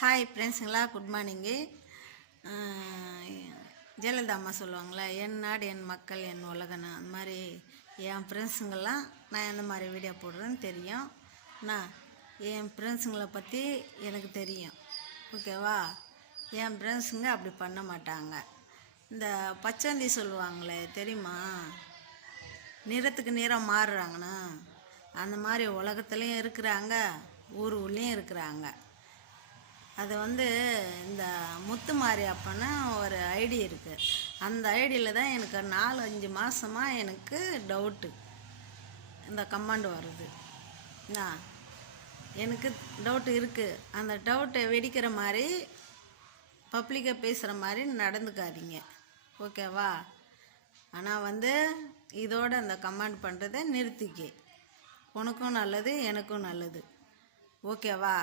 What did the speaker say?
Hi ஃப்ரெண்ட்ஸுங்களா, good morning. Jayalalithaa அம்மா சொல்லுவாங்களே, என் நாடு என் மக்கள் என் உலகன்னு. அந்த மாதிரி என் ஃப்ரெண்ட்ஸுங்கெல்லாம் நான் எந்த மாதிரி வீடியோ போடுறேன்னு தெரியும். நான் என் ஃப்ரெண்ட்ஸுங்களை பற்றி எனக்கு தெரியும், ஓகேவா? என் ஃப்ரெண்ட்ஸுங்க அப்படி பண்ண மாட்டாங்க. இந்த பச்சந்தி சொல்லுவாங்களே, தெரியுமா? நிறத்துக்கு நிறம் மாறுறாங்கன்னு. அந்த மாதிரி உலகத்துலேயும் இருக்கிறாங்க, ஊர்லேயும் இருக்கிறாங்க. அது இந்த முத்து மாரியப்பன்னு ஒரு ஐடி இருக்குது. அந்த ஐடியில் தான் எனக்கு 4-5 மாதமாக எனக்கு டவுட்டு, இந்த கமாண்ட் வருது. எனக்கு டவுட்டு இருக்குது. அந்த டவுட்டை வெடிக்கிற மாதிரி பப்ளிக்காக பேசுகிற மாதிரி நடந்துக்காதீங்க, ஓகேவா? ஆனால் இதோட அந்த கமெண்ட் பண்ணுறதை நிறுத்திக்க. உனக்கும் நல்லது, எனக்கும் நல்லது, ஓகேவா?